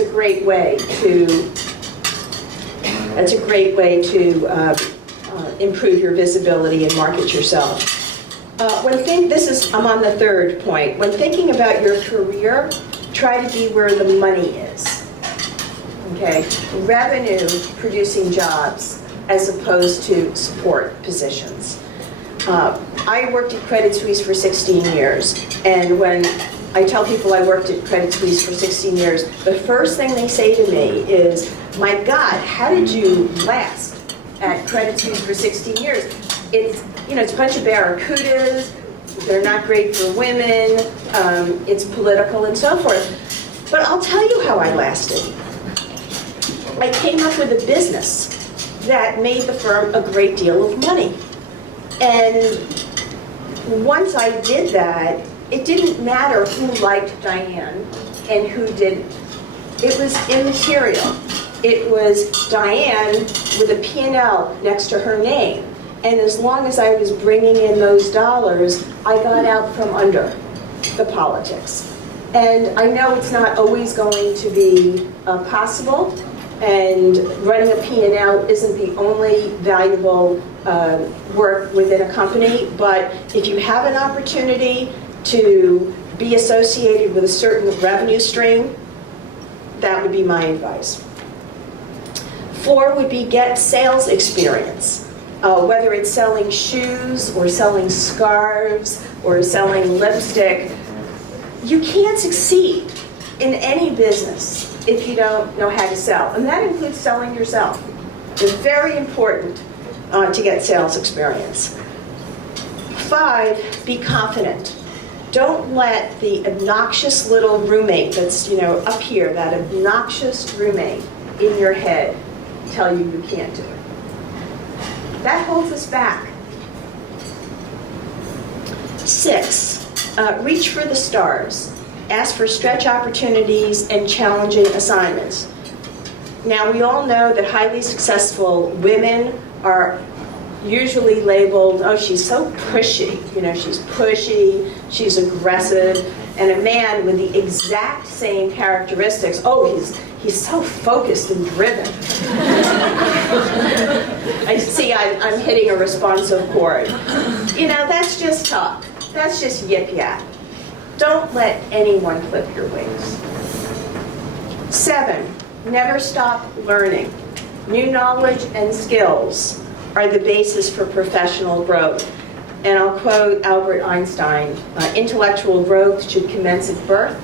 a great way to improve your visibility and market yourself. I'm on the third point. When thinking about your career, try to be where the money is. Okay, revenue producing jobs as opposed to support positions. I worked at Credit Suisse for 16 years, and when I tell people I worked at Credit Suisse for 16 years, the first thing they say to me is, "My God, how did you last at Credit Suisse for 16 years? It's a bunch of barracudas, they're not great for women, it's political and so forth." But I'll tell you how I lasted. I came up with a business that made the firm a great deal of money. And once I did that, it didn't matter who liked Diane and who didn't. It was immaterial. It was Diane with a P&L next to her name. And as long as I was bringing in those dollars, I got out from under the politics. And I know it's not always going to be possible, and running a P&L isn't the only valuable work within a company, but if you have an opportunity to be associated with a certain revenue stream, that would be my advice. 4 would be get sales experience. Whether it's selling shoes or selling scarves or selling lipstick, you can't succeed in any business if you don't know how to sell. And that includes selling yourself. It's very important to get sales experience. 5, be confident. Don't let the obnoxious little roommate that's up here, that obnoxious roommate in your head, tell you you can't do it. That holds us back. 6, reach for the stars. Ask for stretch opportunities and challenging assignments. Now, we all know that highly successful women are usually labeled, oh, she's so pushy. She's pushy, she's aggressive. And a man with the exact same characteristics, oh, he's so focused and driven. I see I'm hitting a responsive chord. That's just talk. That's just yip-yap. Don't let anyone clip your wings. 7, never stop learning. New knowledge and skills are the basis for professional growth. And I'll quote Albert Einstein, intellectual growth should commence at birth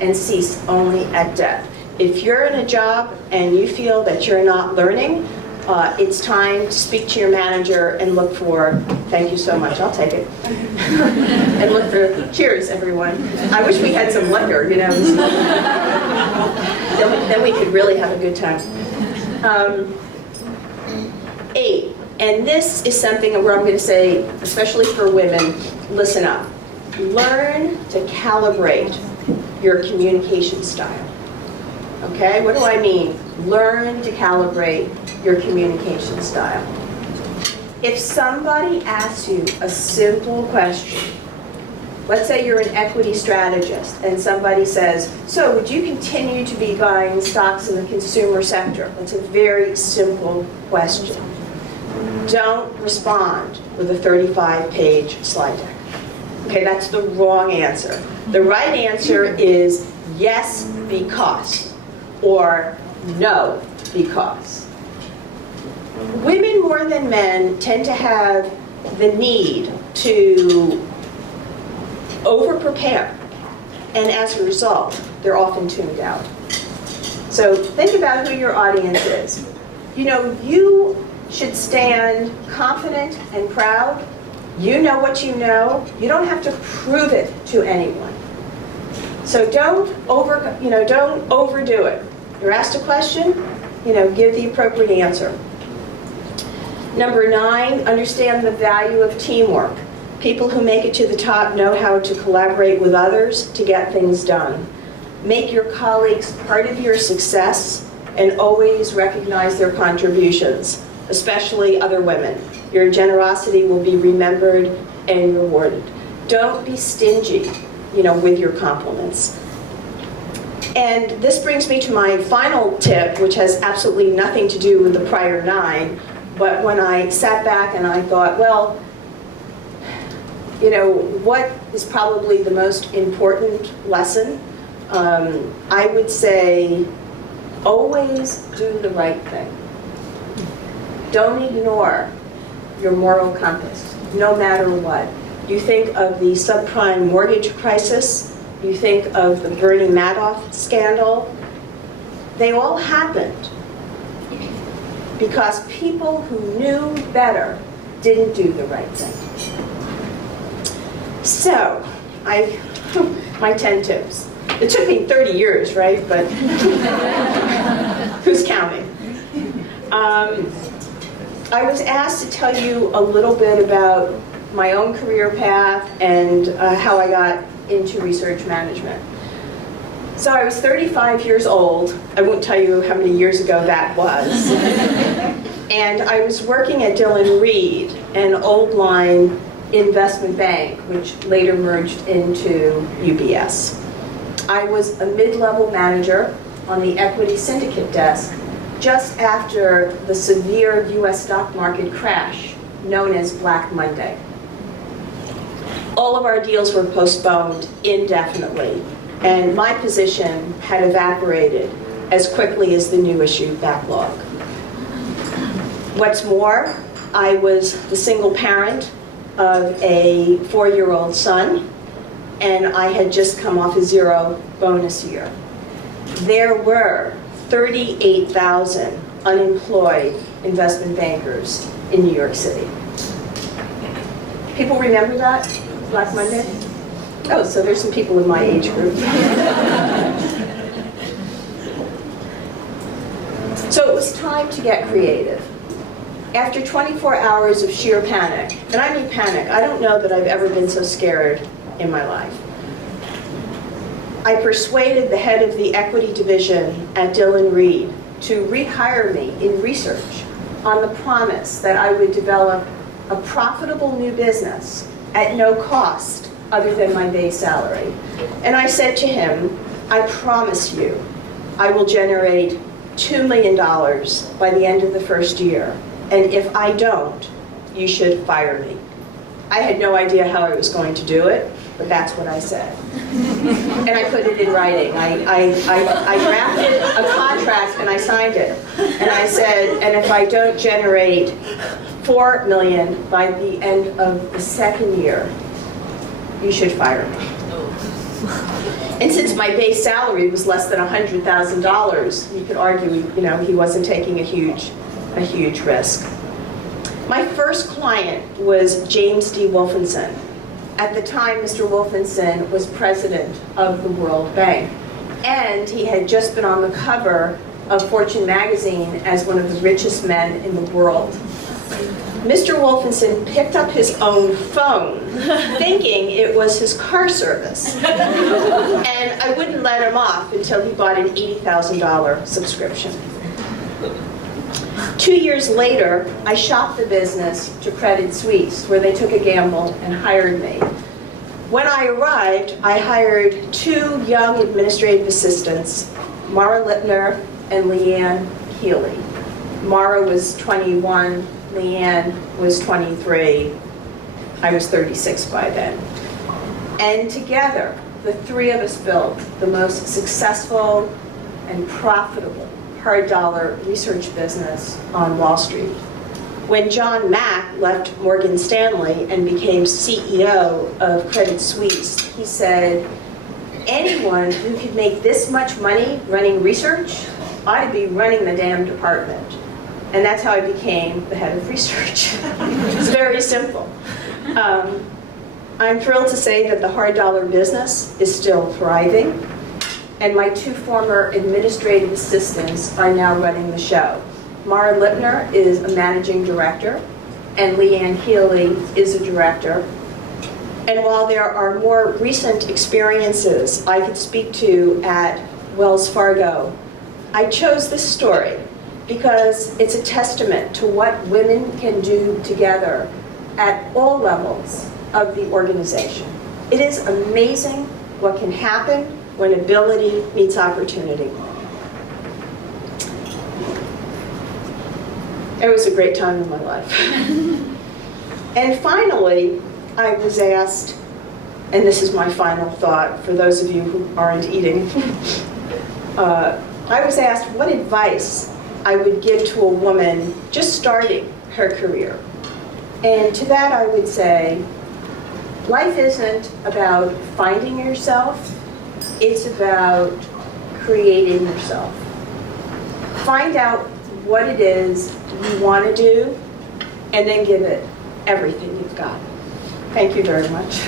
and cease only at death. If you're in a job and you feel that you're not learning, it's time to speak to your manager and look for, thank you so much, I'll take it, and look for, cheers everyone. I wish we had some liquor, then we could really have a good time. 8, and this is something where I'm going to say, especially for women, listen up. Learn to calibrate your communication style. Okay, what do I mean? Learn to calibrate your communication style. If somebody asks you a simple question, let's say you're an equity strategist and somebody says, so would you continue to be buying stocks in the consumer sector? That's a very simple question. Don't respond with a 35-page slide deck. Okay, that's the wrong answer. The right answer is yes, because, or no, because. Women more than men tend to have the need to over-prepare, and as a result, they're often tuned out. So think about who your audience is. You should stand confident and proud. You know what you know. You don't have to prove it to anyone. So don't overdo it. You're asked a question, give the appropriate answer. Number 9, understand the value of teamwork. People who make it to the top know how to collaborate with others to get things done. Make your colleagues part of your success and always recognize their contributions, especially other women. Your generosity will be remembered and rewarded. Don't be stingy, with your compliments. And this brings me to my final tip, which has absolutely nothing to do with the prior 9, but when I sat back and I thought, well, you know, what is probably the most important lesson? I would say, always do the right thing. Don't ignore your moral compass, no matter what. You think of the subprime mortgage crisis, you think of the Bernie Madoff scandal. They all happened because people who knew better didn't do the right thing. So, my 10 tips. It took me 30 years, right? But who's counting? I was asked to tell you a little bit about my own career path and how I got into research management. So I was 35 years old. I won't tell you how many years ago that was. And I was working at Dillon Read, an old line investment bank, which later merged into UBS. I was a mid-level manager on the equity syndicate desk just after the severe US stock market crash known as Black Monday. All of our deals were postponed indefinitely, and my position had evaporated as quickly as the new issue backlog. What's more, I was the single parent of a 4-year-old son, and I had just come off a 0 bonus year. There were 38,000 unemployed investment bankers in New York City. People remember that, Black Monday? Oh, so there's some people in my age group. So it was time to get creative. After 24 hours of sheer panic, and I mean panic, I don't know that I've ever been so scared in my life. I persuaded the head of the equity division at Dillon Read to rehire me in research on the promise that I would develop a profitable new business at no cost other than my base salary. And I said to him, I promise you, I will generate $2 million by the end of the first year. And if I don't, you should fire me. I had no idea how I was going to do it, but that's what I said. And I put it in writing. I drafted a contract and I signed it. And I said, and if I don't generate $4 million by the end of the second year, you should fire me. And since my base salary was less than $100,000, you could argue, you know, he wasn't taking a huge risk. My first client was James D. Wolfenson. At the time, Mr. Wolfenson was president of the World Bank, and he had just been on the cover of Fortune magazine as one of the richest men in the world. Mr. Wolfenson picked up his own phone, thinking it was his car service. And I wouldn't let him off until he bought an $80,000 subscription. 2 years later, I shopped the business to Credit Suisse, where they took a gamble and hired me. When I arrived, I hired 2 young administrative assistants, Mara Lipner and Leanne Healy. Mara was 21, Leanne was 23. I was 36 by then. And together, the 3 of us built the most successful and profitable hard dollar research business on Wall Street. When John Mack left Morgan Stanley and became CEO of Credit Suisse, he said, anyone who could make this much money running research ought to be running the damn department. And that's how I became the head of research. It's very simple. I'm thrilled to say that the hard dollar business is still thriving, and my 2 former administrative assistants are now running the show. Mara Lipner is a managing director, and Leanne Healy is a director. And while there are more recent experiences I could speak to at Wells Fargo, I chose this story because it's a testament to what women can do together at all levels of the organization. It is amazing what can happen when ability meets opportunity. It was a great time in my life. And finally, I was asked, and this is my final thought for those of you who aren't eating, I was asked what advice I would give to a woman just starting her career. And to that I would say, life isn't about finding yourself, it's about creating yourself. Find out what it is you want to do, and then give it everything you've got. Thank you very much.